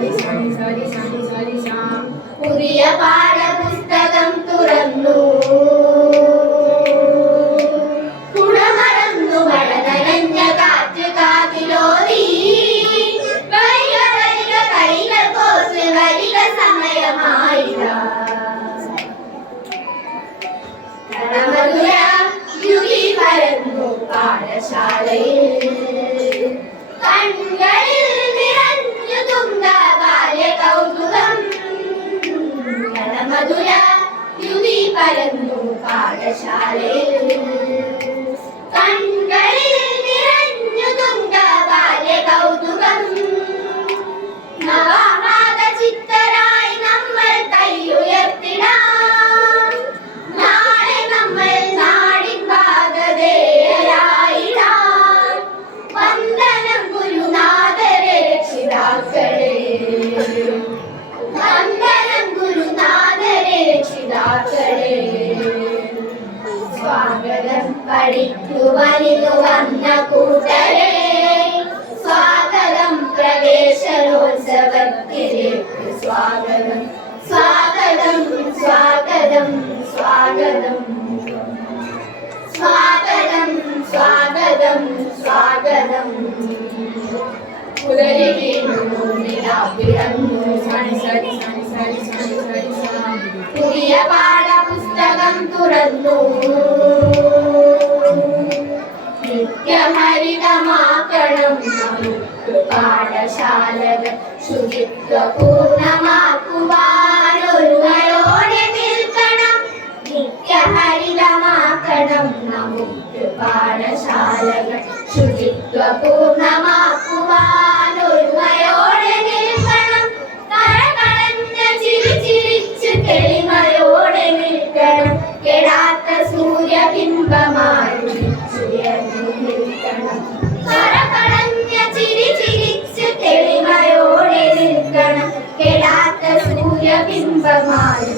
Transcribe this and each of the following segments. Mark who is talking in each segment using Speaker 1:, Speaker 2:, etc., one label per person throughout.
Speaker 1: சரி சரி சரி சரி சரி சா புதிய பாட புஸ்தகம் துறந்தோம் പരന്നു പാഠശാലയിൽ സ്വാഗതം പഠിക്കുവാനിതു വന്ന കൂട്ടരെ. സ്വാഗതം പ്രവേശനോത്സവത്തിലേക്ക് സ്വാഗതം. സ്വാഗതം സ്വാഗതം സ്വാഗതം. സ്വാഗതം സ്വാഗതം സ്വാഗതം. പുലരി വീണു നിലാവിറന്നു സണി സണി സണി. പുതിയ പാഠപുസ്തകം തുറന്നു. നിത്യഹരിതമാക്കണം നമുക്ക് പാഠശാലകൾ ശുചിത്വപൂർണമാക്കുവാനൊരുമയോടെ നിൽക്കണം. നിത്യഹരിതമാക്കണം നമുക്ക് പാഠശാലകൾ ശുചിത്വപൂർണമാക്കുവാനൊരുമയോടെ സൂര്യബിംബമായി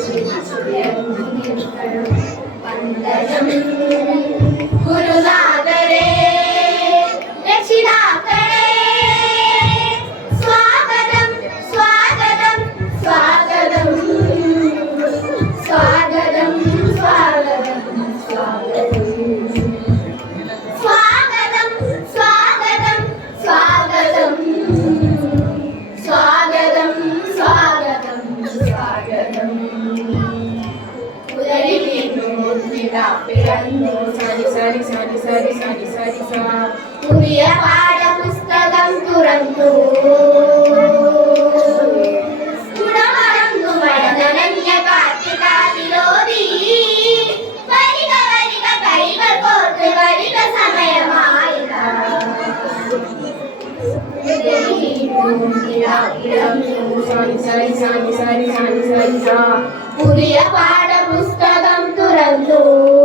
Speaker 1: సరి సరి సరి సరి సరి సరి పురియ పాడ పుస్తకం తురంతు hello.